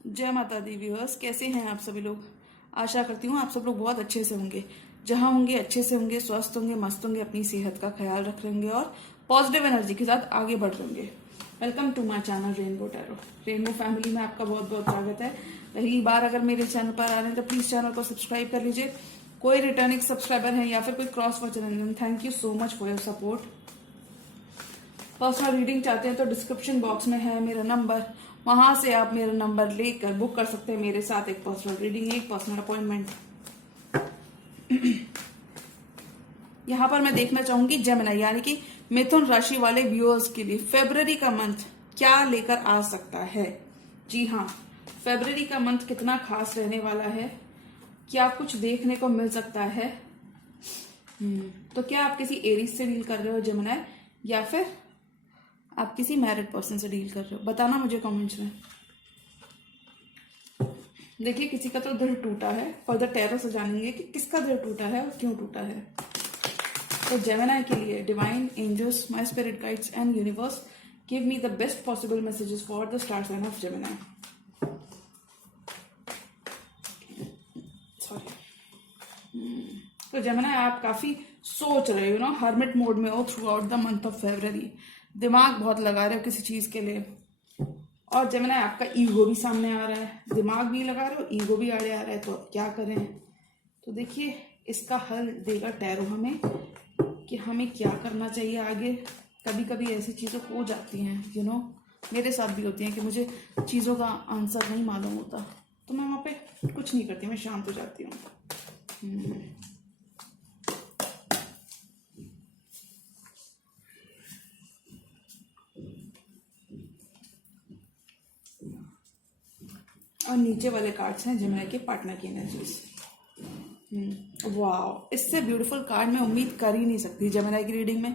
जय माता the viewers, कैसे हैं आप सभी लोग। आशा करती हूँ आप सब लोग बहुत अच्छे से होंगे। जहाँ होंगे अच्छे से होंगे, स्वस्थ होंगे, मस्त होंगे, अपनी सेहत का ख्याल रख रहे होंगे और पॉजिटिव एनर्जी के साथ आगे बढ़ रहे होंगे। Welcome to my channel rainbow tarot. Rainbow family में आपका बहुत बहुत स्वागत है। पहली बार अगर मेरे चैनल पर आ रहे हैं तो प्लीज चैनल को सब्सक्राइब कर लीजिए। कोई रिटर्निंग सब्सक्राइबर है या फिर कोई cross watcher, thank you so much for your support. Personal reading चाहते हैं तो डिस्क्रिप्शन बॉक्स में है मेरा नंबर, वहां से आप मेरा नंबर लेकर बुक कर सकते हैं मेरे साथ एक पर्सनल रीडिंग, एक पर्सनल अपॉइंटमेंट। यहाँ पर मैं देखना चाहूंगी जेमिनी यानी कि मिथुन राशि वाले व्यूअर्स के लिए फरवरी का मंथ क्या लेकर आ सकता है। जी हाँ, फरवरी का मंथ कितना खास रहने वाला है, क्या कुछ देखने को मिल सकता है। तो क्या आप किसी एरीज से डील कर रहे हो जेमिनी, या फिर आप किसी मैरिड पर्सन से डील कर रहे हो, बताना मुझे कमेंट्स में। देखिए, किसी का तो दिल टूटा है। फर्दर टैरो से जानेंगे कि किसका दिल टूटा है और क्यों टूटा है। तो जेमिनी के लिए divine angels, my spirit guides and universe, give me the best possible messages for the star sign of Gemini. Sorry. तो जेमिनी आप काफी सोच रहे हो, हर्मिट मोड में हो throughout the month of February. दिमाग बहुत लगा रहे हो किसी चीज के लिए, और जेमिनी आपका ईगो भी सामने आ रहा है। दिमाग भी लगा रहे हो, ईगो भी आड़े आ रहा है, तो अब क्या करें। तो देखिए, इसका हल देगा टैरो हमें कि हमें क्या करना चाहिए आगे। कभी कभी ऐसी चीजें हो जाती हैं, मेरे साथ भी होती हैं कि मुझे चीजों का आंसर नहीं मालूम होता, तो मैं वहां पे कुछ नहीं करती, मैं शांत हो जाती हूँ। और नीचे वाले कार्ड्स हैं जेमिनी के पार्टनर की एनर्जीज। वाह, इससे ब्यूटीफुल कार्ड मैं उम्मीद कर ही नहीं सकती जेमिनी की रीडिंग में।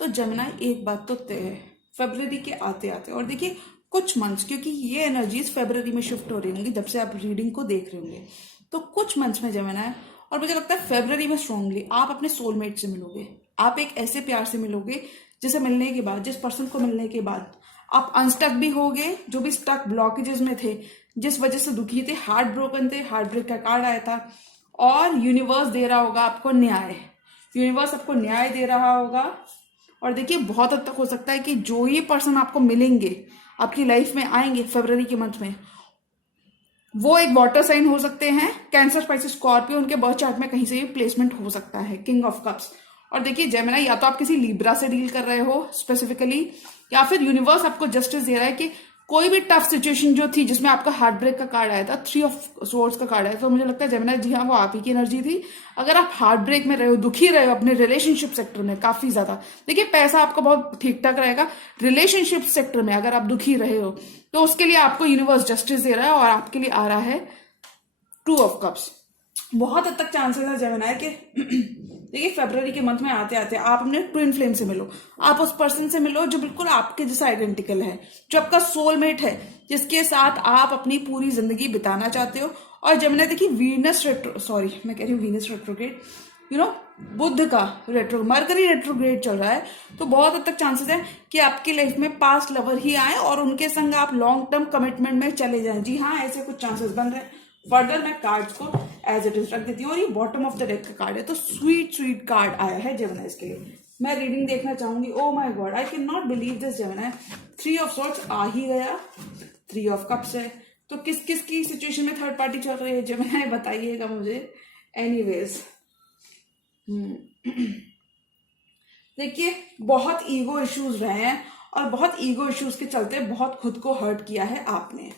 तो जेमिनी, एक बात तो तय है, फरवरी के आते आते, और देखिए कुछ मंथ्स, क्योंकि ये एनर्जीज फरवरी में शिफ्ट हो रही होंगी जब से आप रीडिंग को देख रहे होंगे, तो कुछ मंथ्स में जेमिनी, और मुझे लगता है फरवरी में स्ट्रांगली आप अपने सोलमेट से मिलोगे। आप एक ऐसे प्यार से मिलोगे जिसे मिलने के बाद, जिस पर्सन को मिलने के बाद आप अनस्टक भी होगे, जो भी स्टक ब्लॉकेजेस में थे, जिस वजह से दुखी थे, हार्ट ब्रोकन थे, हार्ट ब्रेक का कार्ड आया था, और यूनिवर्स दे रहा होगा आपको न्याय। यूनिवर्स आपको न्याय दे रहा होगा। और देखिए, बहुत हद तक हो सकता है कि जो ये पर्सन आपको मिलेंगे, आपकी लाइफ में आएंगे फरवरी के मंथ में, वो एक वाटर साइन हो सकते हैं, कैंसर, स्पाइसिस, स्कॉर्पियो, उनके बर्थ चार्ट में कहीं से भी प्लेसमेंट हो सकता है, किंग ऑफ कप्स। और देखिए जेमिनी, या तो आप किसी लिब्रा से डील कर रहे हो स्पेसिफिकली, या फिर यूनिवर्स आपको जस्टिस दे रहा है कि कोई भी टफ सिचुएशन जो थी जिसमें आपका हार्ट ब्रेक का कार्ड आया था, 3 ऑफ स्वॉर्ड्स का कार्ड आया था, तो मुझे लगता है जेमिनी, जी हाँ, वो आप ही की एनर्जी थी। अगर आप हार्ट ब्रेक में रहे हो, दुखी रहे हो अपने रिलेशनशिप सेक्टर में काफी ज्यादा, देखिए पैसा आपका बहुत ठीक ठाक रहेगा। रिलेशनशिप सेक्टर में अगर आप दुखी रहे हो तो उसके लिए आपको यूनिवर्स जस्टिस दे रहा है, और आपके लिए आ रहा है 2 ऑफ कप्स। बहुत हद तक चांसेस है जेमिनी के देखिए फरवरी के मंथ में आते आते आप अपने ट्विन फ्लेम से मिलो। आप उस पर्सन से मिलो जो बिल्कुल आपके जैसा आइडेंटिकल है, जो आपका सोलमेट है, जिसके साथ आप अपनी पूरी जिंदगी बिताना चाहते हो। और जेमिनी देखिए, वीनस रेट्रोग्रेड, बुध का मरकरी रेट्रोग्रेड चल रहा है, तो बहुत हद तक चांसेस है कि आपकी लाइफ में पास्ट लवर ही आए और उनके संग आप लॉन्ग टर्म कमिटमेंट में चले जाएं। जी हाँ, ऐसे कुछ चांसेस बन रहे हैं। फर्दर मैं कार्ड्स को एज इट इज रख देती हूँ, और ये बॉटम ऑफ द डेक का कार्ड है, तो स्वीट कार्ड आया है जेमिनी के लिए। मैं रीडिंग देखना चाहूंगी। Oh my god, I can not believe this Gemini, 3 of swords आ ही गया, 3 ऑफ कप्स है। तो किस किस की सिचुएशन में थर्ड पार्टी चल रही है जेमिनी, बताइएगा मुझे। एनीवेज, देखिए, बहुत ईगो इश्यूज रहे हैं, और बहुत ईगो इश्यूज के चलते बहुत खुद को हर्ट किया है आपने,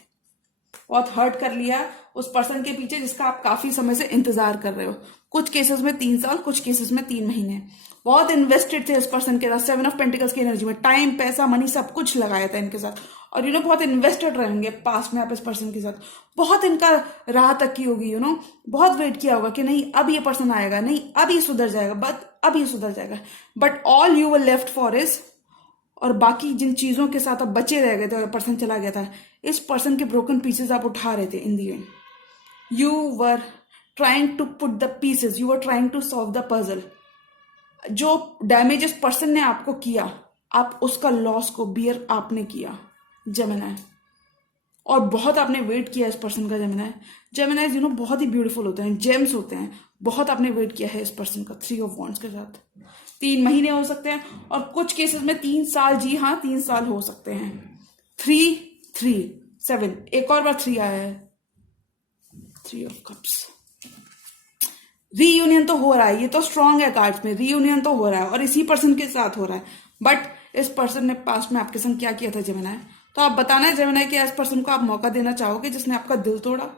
बहुत हर्ट कर लिया उस पर्सन के पीछे जिसका आप काफी समय से इंतजार कर रहे हो। कुछ केसेस में 3 साल, कुछ केसेस में 3 महीने। बहुत इन्वेस्टेड थे उस पर्सन के साथ, 7 ऑफ पेंटिकल्स की एनर्जी में, टाइम, पैसा, मनी सब कुछ लगाया था इनके साथ, और बहुत इन्वेस्टेड रहेंगे पास्ट में आप इस पर्सन के साथ। बहुत इनका राह तक की होगी, बहुत वेट किया होगा कि नहीं अब ये पर्सन आएगा, नहीं अब ये सुधर जाएगा, अब ये सुधर जाएगा। But all you were left for is, और बाकी जिन चीजों के साथ आप बचे रह गए थे और पर्सन चला गया था, इस पर्सन के ब्रोकन पीसेस आप उठा रहे थे। In the end you were trying to put the pieces, you were trying to solve the puzzle. जो डैमेज इस पर्सन ने आपको किया, आप उसका लॉस को बियर आपने किया जेमिनी। और बहुत आपने वेट किया इस पर्सन का जेमिनाई। जेमिनाई बहुत ही ब्यूटीफुल होते हैं, जेम्स होते हैं। बहुत आपने वेट किया है इस पर्सन का 3 ऑफ वॉन्ड्स के साथ। 3 महीने हो सकते हैं और कुछ केसेस में 3 साल, जी हाँ 3 साल हो सकते हैं। 3 3 7, एक और बार 3 आया है, 3 ऑफ कप्स। रीयूनियन तो हो रहा है, ये तो स्ट्रांग है कार्ड्स में, रीयूनियन तो हो रहा है और इसी पर्सन के साथ हो रहा है। बट इस पर्सन ने पास्ट में आपके संग क्या किया था जेमिनाई, तो आप बताना है जेमिनाई कि इस पर्सन को आप मौका देना चाहोगे जिसने आपका दिल तोड़ा,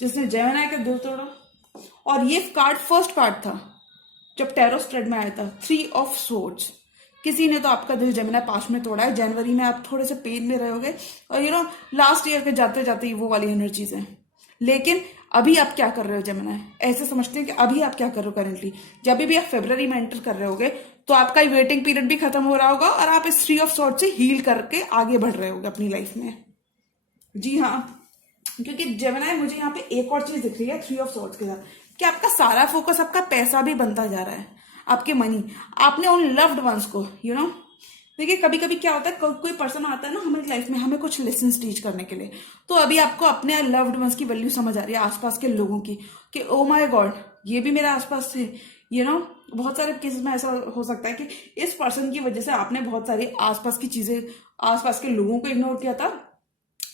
जिसने जेमिनाई का दिल तोड़ा। और ये कार्ड फर्स्ट कार्ड था जब टैरो स्प्रेड में आया था, 3 ऑफ सोर्ड्स। किसी ने तो आपका दिल जेमिनाई पास्ट में तोड़ा है। जनवरी में आप थोड़े से पेन में रहे होगे और लास्ट ईयर के जाते जाते ही वो वाली एनर्जीज हैं। लेकिन अभी आप क्या कर रहे हो जेमिनाई, ऐसे समझते हैं कि अभी आप क्या कर रहे हो करेंटली। जब भी आप फरवरी में एंटर कर रहे होगे तो आपका वेटिंग पीरियड भी खत्म हो रहा होगा और आप इस 3 ऑफ सॉर्ड से हील करके आगे बढ़ रहे होगे अपनी लाइफ में। जी हाँ, क्योंकि जेमिनाई मुझे यहाँ पे एक और चीज दिख रही है 3 ऑफ सॉर्ड्स के साथ, कि आपका सारा फोकस आपका पैसा भी बनता जा रहा है, आपके मनी। आपने उन लव्ड वंस को देखिए, कभी कभी क्या होता है, कोई पर्सन आता है ना हमारी लाइफ में हमें कुछ लेसन टीच करने के लिए, तो अभी आपको अपने लव्ड वंस की वैल्यू समझ आ रही है, आसपास के लोगों की, कि ओ माय गॉड ये भी मेरे आसपास थे। बहुत सारे केसेस में ऐसा हो सकता है कि इस पर्सन की वजह से आपने बहुत सारी आसपास की चीजें, आसपास के लोगों को इग्नोर किया था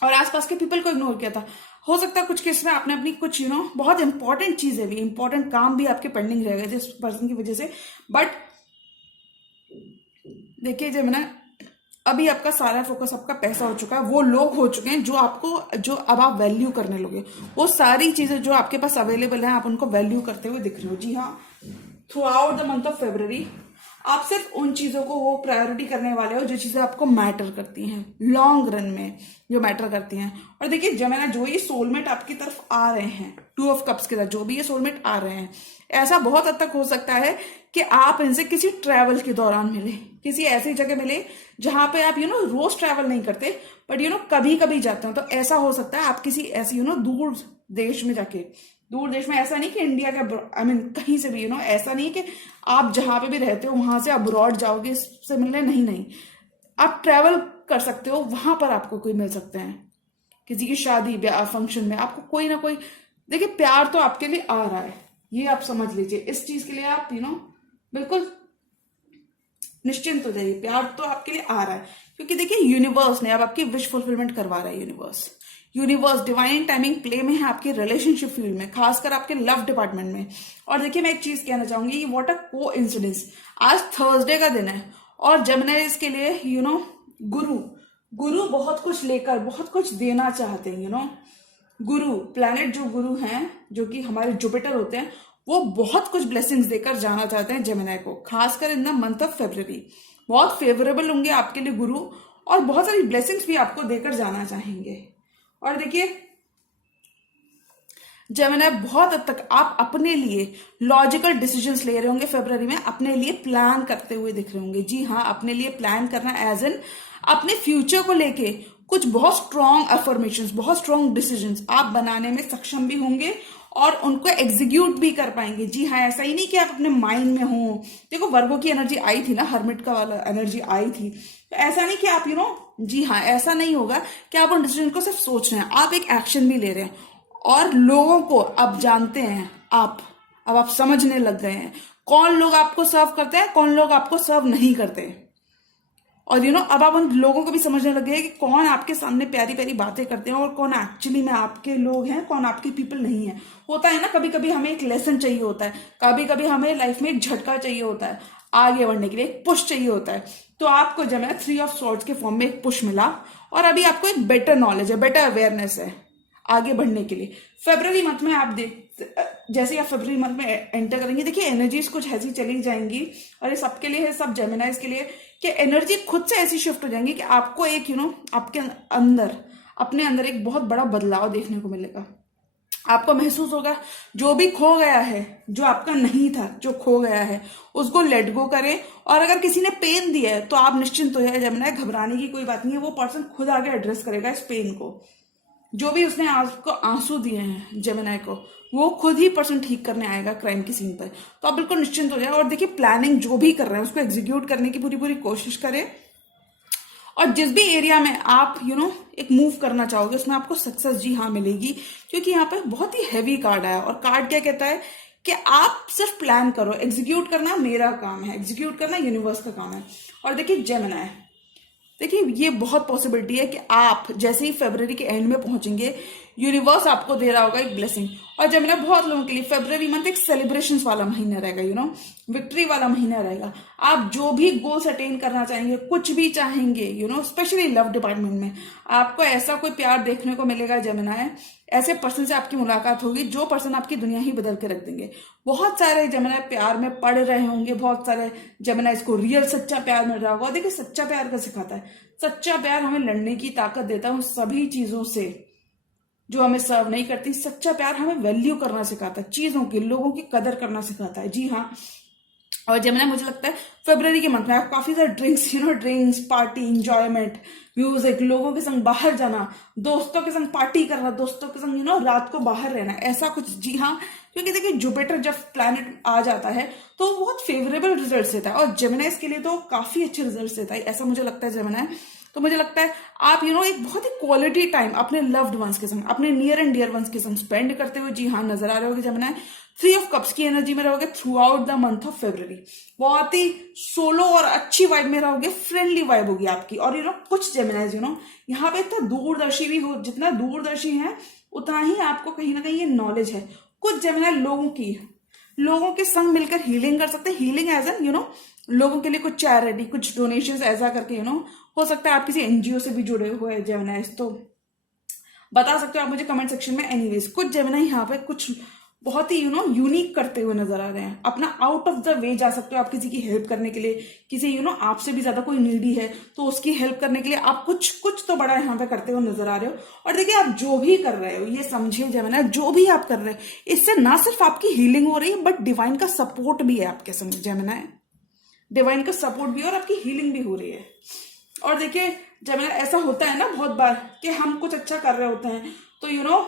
और आसपास के पीपल को इग्नोर किया था। हो सकता है कुछ केस में आपने अपनी कुछ बहुत इंपॉर्टेंट चीजें भी, इंपॉर्टेंट काम भी आपके पेंडिंग रह गए थे इस पर्सन की वजह से। बट देखिए जेमिनाई, अभी आपका सारा फोकस आपका पैसा हो चुका है, वो लोग हो चुके हैं जो अब आप वैल्यू करने लोगे। वो सारी चीजें जो आपके पास अवेलेबल हैं आप उनको वैल्यू करते हुए दिख रहे हो। जी हाँ, through out the month of February आप सिर्फ उन चीजों को वो प्रायोरिटी करने वाले हो जो चीजें आपको मैटर करती हैं, लॉन्ग रन में जो मैटर करती हैं। और देखिए जेमिनाई, जो ये सोलमेट आपकी तरफ आ रहे हैं 2 ऑफ कप्स के साथ, जो भी ये सोलमेट आ रहे हैं, ऐसा बहुत हद तक हो सकता है कि आप इनसे किसी ट्रैवल के दौरान मिले, किसी ऐसी जगह मिले जहां पे आप रोज ट्रैवल नहीं करते बट कभी कभी जाते हो। तो ऐसा हो सकता है आप किसी ऐसी दूर देश में जाके, दूर देश में ऐसा नहीं कि इंडिया के कहीं से भी ऐसा नहीं कि आप जहां पे भी रहते हो वहां से अब्रॉड जाओगे इससे मिलने, नहीं, आप ट्रैवल कर सकते हो, वहां पर आपको कोई मिल सकते हैं, किसी की शादी ब्याह फंक्शन में आपको कोई ना कोई। देखिए प्यार तो आपके लिए आ रहा है, ये आप समझ लीजिए। इस चीज के लिए आप बिल्कुल निश्चिंत हो जाइए, प्यार तो आपके लिए आ रहा है, क्योंकि देखिए यूनिवर्स ने अब आपकी विश फुलफिलमेंट करवा रहा है। यूनिवर्स डिवाइन टाइमिंग प्ले में है आपके रिलेशनशिप फील्ड में, खासकर आपके लव डिपार्टमेंट में। और देखिए मैं एक चीज कहना चाहूंगी, व्हाट अ कोइंसिडेंस, आज थर्सडे का दिन है और जेमिनाइज के लिए गुरु बहुत कुछ लेकर बहुत कुछ देना चाहते हैं। गुरु प्लैनेट, जो गुरु हैं, जो कि हमारे जुपिटर होते हैं, वो बहुत कुछ ब्लेसिंग्स देकर जाना चाहते हैं जेमिनाई को, खासकर in the month of February. बहुत फेवरेबल होंगे आपके लिए गुरु और बहुत सारी ब्लेसिंग्स भी आपको देकर जाना चाहेंगे। और देखिए जेमिनाई, बहुत हद तक आप अपने लिए लॉजिकल डिसीजंस ले रहे होंगे फेब्रवरी में, अपने लिए प्लान करते हुए दिख रहे होंगे। जी हाँ, अपने लिए प्लान करना एज एन अपने फ्यूचर को लेके कुछ बहुत स्ट्रॉन्ग अफर्मेशंस, बहुत स्ट्रॉन्ग डिसीजंस आप बनाने में सक्षम भी होंगे और उनको एग्जीक्यूट भी कर पाएंगे। जी हाँ, ऐसा ही नहीं कि आप अपने माइंड में हो। देखो वर्गो की एनर्जी आई थी ना, हर्मिट का वाला एनर्जी आई थी, तो ऐसा नहीं कि आप जी हाँ, ऐसा नहीं होगा कि आप उन डिसीजन को सिर्फ सोच रहे हैं, आप एक एक्शन भी ले रहे हैं और लोगों को अब जानते हैं अब आप समझने लग गए हैं कौन लोग आपको सर्व करते हैं, कौन लोग आपको सर्व नहीं करते। और अब आप उन लोगों को भी समझने लग गए कि कौन आपके सामने प्यारी प्यारी बातें करते हैं और कौन एक्चुअली में आपके लोग हैं, कौन आपके पीपल नहीं है। होता है ना, कभी कभी हमें एक लेसन चाहिए होता है, कभी कभी हमें लाइफ में एक झटका चाहिए होता है, आगे बढ़ने के लिए एक पुश चाहिए होता है। तो आपको जब है 3 ऑफ सॉर्ड्स के फॉर्म में एक पुश मिला और अभी आपको एक बेटर नॉलेज है, बेटर अवेयरनेस है आगे बढ़ने के लिए। फेब्रवरी मंथ में आप जैसे आप फरवरी मंथ में एंटर करेंगे, देखिए एनर्जीज कुछ ऐसी चली जाएंगी और ये सबके लिए है, सब जेमिनाइज के लिए, कि एनर्जी खुद से ऐसी शिफ्ट हो जाएंगी कि आपको एक आपके अंदर, अपने अंदर एक बहुत बड़ा बदलाव देखने को मिलेगा। आपको महसूस होगा जो भी खो गया है, जो आपका नहीं था, जो खो गया है, उसको लेट गो करें। और अगर किसी ने पेन दिया है तो आप निश्चिंत हो जाए जेमिनाई, घबराने की कोई बात नहीं है, वो पर्सन खुद आगे एड्रेस करेगा इस पेन को। जो भी उसने आपको आंसू दिए हैं जेमिनाई को, वो खुद ही पर्सन ठीक करने आएगा क्राइम की सीन पर। तो आप बिल्कुल निश्चिंत हो जाए और देखिए प्लानिंग जो भी कर रहे हैं उसको एग्जीक्यूट करने की पूरी पूरी कोशिश करें। और जिस भी एरिया में आप एक मूव करना चाहोगे उसमें आपको सक्सेस जी हाँ मिलेगी, क्योंकि यहाँ पे बहुत ही हैवी कार्ड आया। और कार्ड क्या कहता है कि आप सिर्फ प्लान करो, एग्जीक्यूट करना मेरा काम है, एग्जीक्यूट करना यूनिवर्स का काम है। और देखिए जेमिनी, देखिए ये बहुत पॉसिबिलिटी है कि आप जैसे ही फरवरी के एंड में पहुंचेंगे यूनिवर्स आपको दे रहा होगा एक ब्लेसिंग। और जेमिनी बहुत लोगों के लिए फरवरी मंथ एक सेलिब्रेशन वाला महीना रहेगा, विक्ट्री वाला महीना रहेगा। आप जो भी गोल्स अटेन करना चाहेंगे, कुछ भी चाहेंगे, स्पेशली लव डिपार्टमेंट में आपको ऐसा कोई प्यार देखने को मिलेगा जेमिनी, ऐसे पर्सन से आपकी मुलाकात होगी जो पर्सन आपकी दुनिया ही बदल के रख देंगे। बहुत सारे जेमिनी प्यार में पड़ रहे होंगे, बहुत सारे जेमिनी इसको रियल सच्चा प्यार मिल रहा होगा। देखिए सच्चा प्यार क्या सिखाता है, सच्चा प्यार हमें लड़ने की ताकत देता है उन सभी चीजों से जो हमें सर्व नहीं करती। सच्चा प्यार हमें वैल्यू करना सिखाता है, चीजों की, लोगों की कदर करना सिखाता है। जी हाँ, और जेमिनी मुझे लगता है फरवरी के मंथ में आप काफी सारे ड्रिंक्स, पार्टी, इंजॉयमेंट, म्यूजिक, लोगों के संग बाहर जाना, दोस्तों के संग पार्टी करना, दोस्तों के संग रात को बाहर रहना, ऐसा कुछ। जी हाँ, क्योंकि देखिए जुपिटर जब प्लैनेट आ जाता है तो वो बहुत फेवरेबल रिजल्ट देता है, और जेमिनी के लिए तो काफी अच्छे रिजल्ट देता है, ऐसा मुझे लगता है जेमिनी। तो मुझे लगता है आप एक बहुत ही क्वालिटी टाइम अपने लव्ड वंस के संग, अपने नियर एंड डियर वंस के संग स्पेंड करते हुए जी हाँ नजर आ रहे होगे जेमिनी। 3 ऑफ कप्स की एनर्जी में रहोगे through out the month of February. बहुत ही सोलो और अच्छी वाइब में रहोगे, फ्रेंडली वाइब होगी आपकी। और कुछ जेमिनीज यहाँ पे इतना दूरदर्शी भी हो, जितना दूरदर्शी है उतना ही आपको कहीं ना कहीं ये नॉलेज है। कुछ जेमिनी लोगों के संग मिलकर हीलिंग कर सकते हैं, हीलिंग एज एन लोगों के लिए कुछ चैरिटी, कुछ डोनेशंस ऐसा करके हो सकता है आप किसी एनजीओ से भी जुड़े हुए जेमिनी, तो बता सकते हो आप मुझे कमेंट सेक्शन में। एनीवेज कुछ जेमिनी यहाँ पे कुछ बहुत ही यूनिक करते हुए नजर आ रहे हैं, अपना आउट ऑफ द वे जा सकते हो आप किसी की हेल्प करने के लिए। किसी आपसे भी ज्यादा कोई नीडी है तो उसकी हेल्प करने के लिए आप कुछ तो बड़ा यहाँ पे करते हुए नजर आ रहे हो। और देखिए आप जो भी कर रहे हो, ये समझिए जेमिनी, जो भी आप कर रहे हो इससे ना सिर्फ आपकी हीलिंग हो रही है बट डिवाइन का सपोर्ट भी है आपके संग जेमिनी, डिवाइन का सपोर्ट भी है और आपकी हीलिंग भी हो रही है। और देखिए जेमिनी ऐसा होता है ना बहुत बार कि हम कुछ अच्छा कर रहे होते हैं तो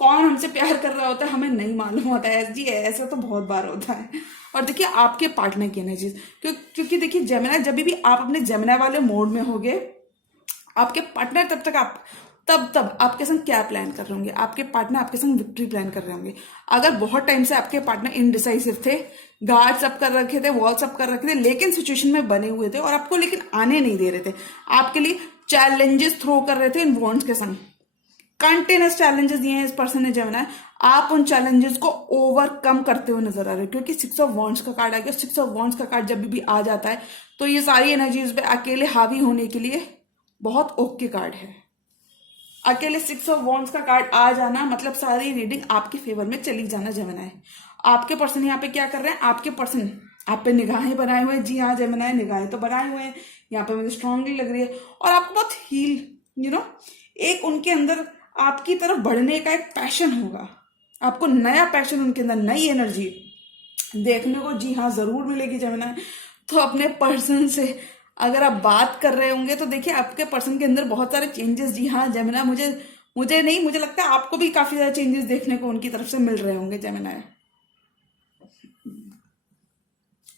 कौन हमसे प्यार कर रहा होता है हमें नहीं मालूम होता है। जी ऐसा तो बहुत बार होता है। और देखिए आपके पार्टनर की एनर्जीज, क्योंकि देखिए जेमिनी जब भी आप अपने जेमिनी वाले मोड में होगे, आपके पार्टनर तब आपके संग क्या प्लान कर रहे होंगे, आपके पार्टनर आपके संग विक्ट्री प्लान कर रहे होंगे। अगर बहुत टाइम से आपके पार्टनर इनडिसाइसिव थे, गार्ड्स अप कर रखे थे, वॉल्स अप कर रखे थे, लेकिन सिचुएशन में बने हुए थे और आपको लेकिन आने नहीं दे रहे थे, आपके लिए चैलेंजेस थ्रो कर रहे थे इन वॉन्ड्स के संग, कंटिन्यूस चैलेंजेस दिए हैं इस पर्सन ने जेमिनी, आप उन चैलेंजेस को ओवरकम करते हुए नजर आ रहे हो। क्योंकि 6 ऑफ वॉन्ड्स का कार्ड आ गया। 6 ऑफ वॉन्ड्स का कार्ड जब भी आ जाता है तो ये सारी एनर्जीज पे अकेले हावी होने के लिए बहुत ओके कार्ड है। अकेले 6 ऑफ वॉन्ड्स का कार्ड आ जाना मतलब सारी रीडिंग आपके फेवर में चली जाना जेमिनी। आपके पर्सन यहाँ पे क्या कर रहे हैं, आपके पर्सन आप पे निगाहें बनाए हुए हैं। जी हाँ जेमिनी, निगाहें तो बनाए हुए हैं, यहाँ पे मुझे स्ट्रांगली लग रही है। और आपको बहुत हील एक उनके अंदर आपकी तरफ बढ़ने का एक पैशन होगा, आपको नया पैशन, उनके अंदर नई एनर्जी देखने को जी हाँ जरूर मिलेगी जेमिनी। तो अपने पर्सन से अगर आप बात कर रहे होंगे तो देखिए आपके पर्सन के अंदर बहुत सारे चेंजेस, जी हाँ जेमिनी, मुझे लगता है आपको भी काफी सारे चेंजेस देखने को उनकी तरफ से मिल रहे होंगे जेमिनी।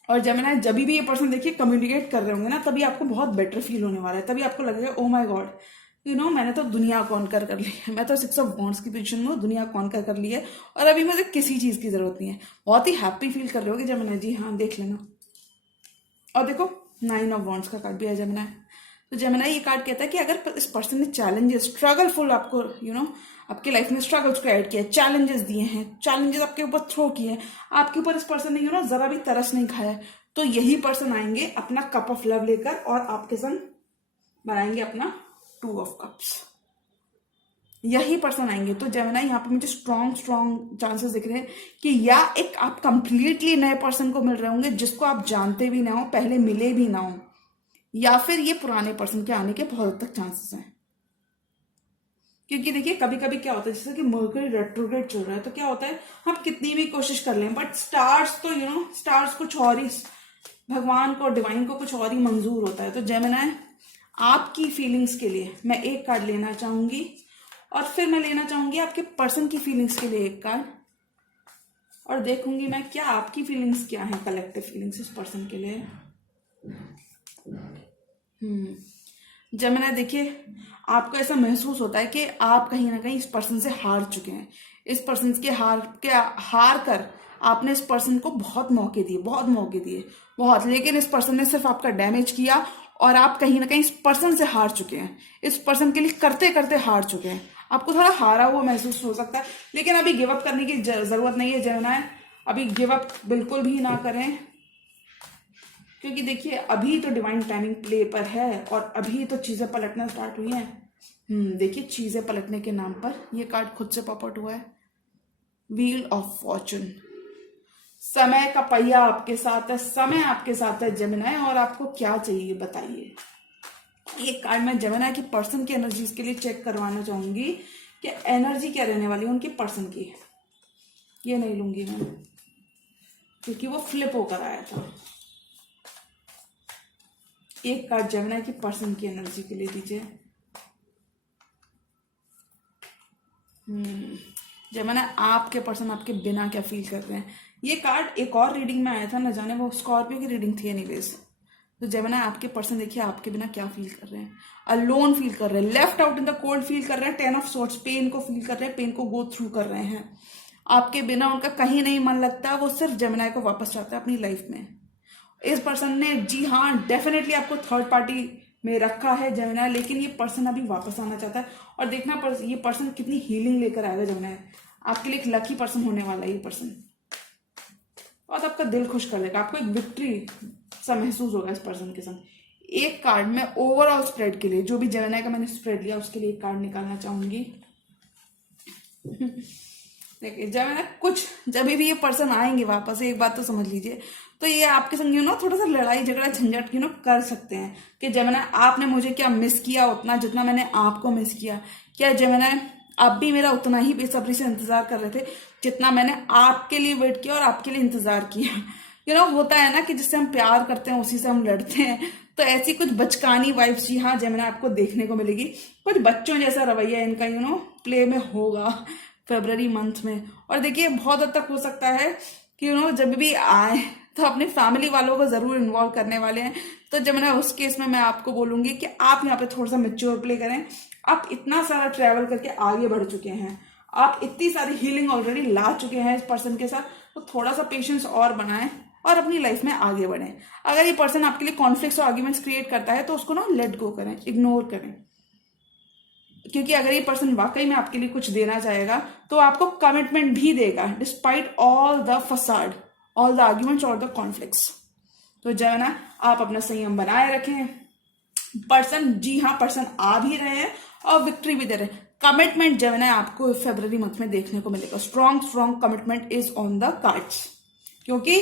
और जेमिनी जब भी ये पर्सन देखिए कम्युनिकेट कर रहे होंगे ना, तभी आपको बहुत बेटर फील होने वाला है, तभी आपको लगेगा ओ माय गॉड मैंने तो दुनिया कॉन्कर कर ली है, मैं तो 6 ऑफ वॉन्ड्स की पोजीशन में हूँ, दुनिया कॉन्कर कर ली है और अभी मुझे किसी चीज की जरूरत नहीं है। बहुत ही हैप्पी फील कर रहे होगे जेमिनी। जी हाँ देख लेना। और देखो 9 ऑफ वॉन्ड्स का कार्ड भी है जेमिनी। तो जेमिनी ये कार्ड कहता है कि अगर इस पर्सन ने चैलेंजेस, स्ट्रगलफुल आपको आपकी लाइफ में स्ट्रगल्स को ऐड किया, चैलेंजेस दिए हैं, चैलेंजेस आपके ऊपर थ्रो किए हैं, आपके ऊपर इस पर्सन ने जरा भी तरस नहीं खाया, तो यही पर्सन आएंगे अपना कप ऑफ लव लेकर और आपके संग बनाएंगे अपना 2 ऑफ कप्स। यही पर्सन आएंगे। तो जेमिनी यहाँ पे मुझे स्ट्रॉन्ग चांसेस दिख रहे हैं कि या एक आप कंप्लीटली नए पर्सन को मिल रहे होंगे जिसको आप जानते भी ना हो, पहले मिले भी ना हो, या फिर ये पुराने पर्सन के आने के बहुत हद तक चांसेस हैं। क्योंकि देखिए कभी कभी क्या होता है, जैसे कि मर्करी रेट्रोग्रेड चल रहा है, तो क्या होता है हम कितनी भी कोशिश कर लें बट स्टार्स तो स्टार्स कुछ और ही, भगवान को, डिवाइन को कुछ और ही मंजूर होता है। तो जेमिनी आपकी फीलिंग्स के लिए मैं एक कार्ड लेना चाहूंगी और फिर मैं लेना चाहूंगी आपके पर्सन की फीलिंग्स के लिए एक कार्ड, और देखूंगी मैं क्या आपकी फीलिंग्स क्या है, कलेक्टिव फीलिंग्स इस पर्सन के लिए। जमुना देखिए, आपको ऐसा महसूस होता है कि आप कहीं ना कहीं इस पर्सन से हार चुके हैं। इस पर्सन के हार कर आपने इस पर्सन को बहुत मौके दिए, बहुत मौके दिए, बहुत, लेकिन इस पर्सन ने सिर्फ आपका डैमेज किया और आप कहीं ना कहीं इस पर्सन से हार चुके हैं। इस पर्सन के लिए करते करते हार चुके हैं। आपको थोड़ा हारा हुआ महसूस हो सकता है, लेकिन अभी गिव अप करने की जरूरत नहीं है जमुना। अभी गिव अप बिल्कुल भी ना करें, क्योंकि देखिए अभी तो डिवाइन टाइमिंग प्ले पर है और अभी तो चीजें पलटना स्टार्ट हुई हैं। देखिए चीजें पलटने के नाम पर ये कार्ड खुद से पॉप आउट हुआ है, व्हील ऑफ फॉर्चून। समय का पहिया आपके साथ है, समय आपके साथ है जमुना, और आपको क्या चाहिए बताइए। एक कार्ड में जमुना की पर्सन की एनर्जीज के लिए चेक करवाना चाहूंगी कि एनर्जी क्या रहने वाली है उनकी पर्सन की। ये नहीं लूंगी मैं, क्योंकि वो फ्लिप होकर आया था। एक कार्ड जमुना की पर्सन की एनर्जी के लिए दीजिए। जमुना आपके पर्सन आपके बिना क्या फील कर रहे हैं। ये कार्ड एक और रीडिंग में आया था, न जाने वो स्कॉर्पियो की रीडिंग थी एनीवेज। तो जमुना आपके पर्सन देखिए आपके बिना क्या फील कर रहे हैं। अलोन फील कर रहे हैं, left out in the cold feel कर रहे हैं, 10 ऑफ सॉर्ड्स, पेन को फील कर रहे हैं, पेन को गो थ्रू कर रहे हैं। आपके बिना उनका कहीं नहीं मन लगता, वो सिर्फ जमुना को वापस चाहता है अपनी लाइफ में। इस पर्सन ने, जी हाँ, डेफिनेटली आपको थर्ड पार्टी में रखा है जमुना, लेकिन ये पर्सन अभी वापस आना चाहता है। और देखना ये पर्सन कितनी हीलिंग लेकर आएगा जमुना। आपके लिए एक लकी पर्सन होने वाला है ये पर्सन, और आपका दिल खुश कर देगा। आपको एक विक्ट्री सा महसूस होगा इस पर्सन के संग। एक कार्ड में ओवरऑल स्प्रेड के लिए, जो भी जमुना का मैंने स्प्रेड लिया उसके लिए एक कार्ड निकालना चाहूंगी। देखिए जमुना, कुछ जब भी ये पर्सन आएंगे वापस, एक बात तो समझ लीजिए, तो ये आपके संग थोड़ा सा लड़ाई झगड़ा झंझट कर सकते हैं कि जमुना आपने मुझे क्या मिस किया उतना जितना मैंने आपको मिस किया। क्या जमुना आप भी मेरा उतना ही बेसब्री से इंतजार कर रहे थे जितना मैंने आपके लिए वेट किया और आपके लिए इंतजार किया। होता है ना कि जिससे हम प्यार करते हैं उसी से हम लड़ते हैं। तो ऐसी कुछ बचकानी वाइब्स, जी हाँ जमुना, आपको देखने को मिलेगी। कुछ बच्चों जैसा रवैया इनका प्ले में होगा फरवरी मंथ में। और देखिए बहुत हद तक हो सकता है कि जब भी आए तो अपनी फैमिली वालों को जरूर इन्वॉल्व करने वाले हैं। तो जमुना उस केस में मैं आपको बोलूंगी कि आप यहाँ पे थोड़ा सा मेच्योर प्ले करें। आप इतना सारा ट्रैवल करके आगे बढ़ चुके हैं, आप इतनी सारी हीलिंग ऑलरेडी ला चुके हैं इस पर्सन के साथ, तो थोड़ा सा पेशेंस और बनाएं और अपनी लाइफ में आगे बढ़ें। अगर ये पर्सन आपके लिए कॉन्फ्लिक्ट्स और आर्ग्यूमेंट्स क्रिएट करता है तो उसको लेट गो करें, इग्नोर करें। क्योंकि अगर ये पर्सन वाकई में आपके लिए कुछ देना चाहेगा तो आपको कमिटमेंट भी देगा, despite all the facade, all the arguments और द कॉन्फ्लिक्ट्स। तो जमुना आप अपना संयम बनाए रखें। पर्सन, जी हाँ, पर्सन आ भी रहे हैं और विक्ट्री भी दे रहे हैं। कमिटमेंट जमुना आपको फरवरी मंथ में देखने को मिलेगा। Strong commitment is on the cards, क्योंकि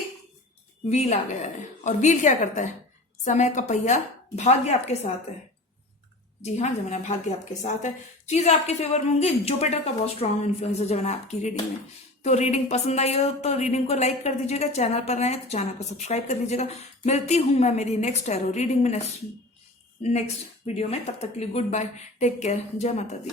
व्हील आ गया है। और व्हील क्या करता है? समय का पहिया, भाग्य आपके साथ है। जी हाँ जमुना, भाग्य आपके साथ है, चीजें आपके फेवर में होंगी। जुपिटर का बहुत स्ट्रॉन्ग इन्फ्लुएंस है जमुना आपकी रीडिंग में। तो रीडिंग पसंद आई हो तो रीडिंग को लाइक कर दीजिएगा, चैनल पर नए तो चैनल को सब्सक्राइब कर लीजिएगा। मिलती हूं मैं मेरी नेक्स्ट टैरो रीडिंग में नेक्स्ट वीडियो में। तब तक के लिए गुड बाय, टेक केयर, जय माता दी।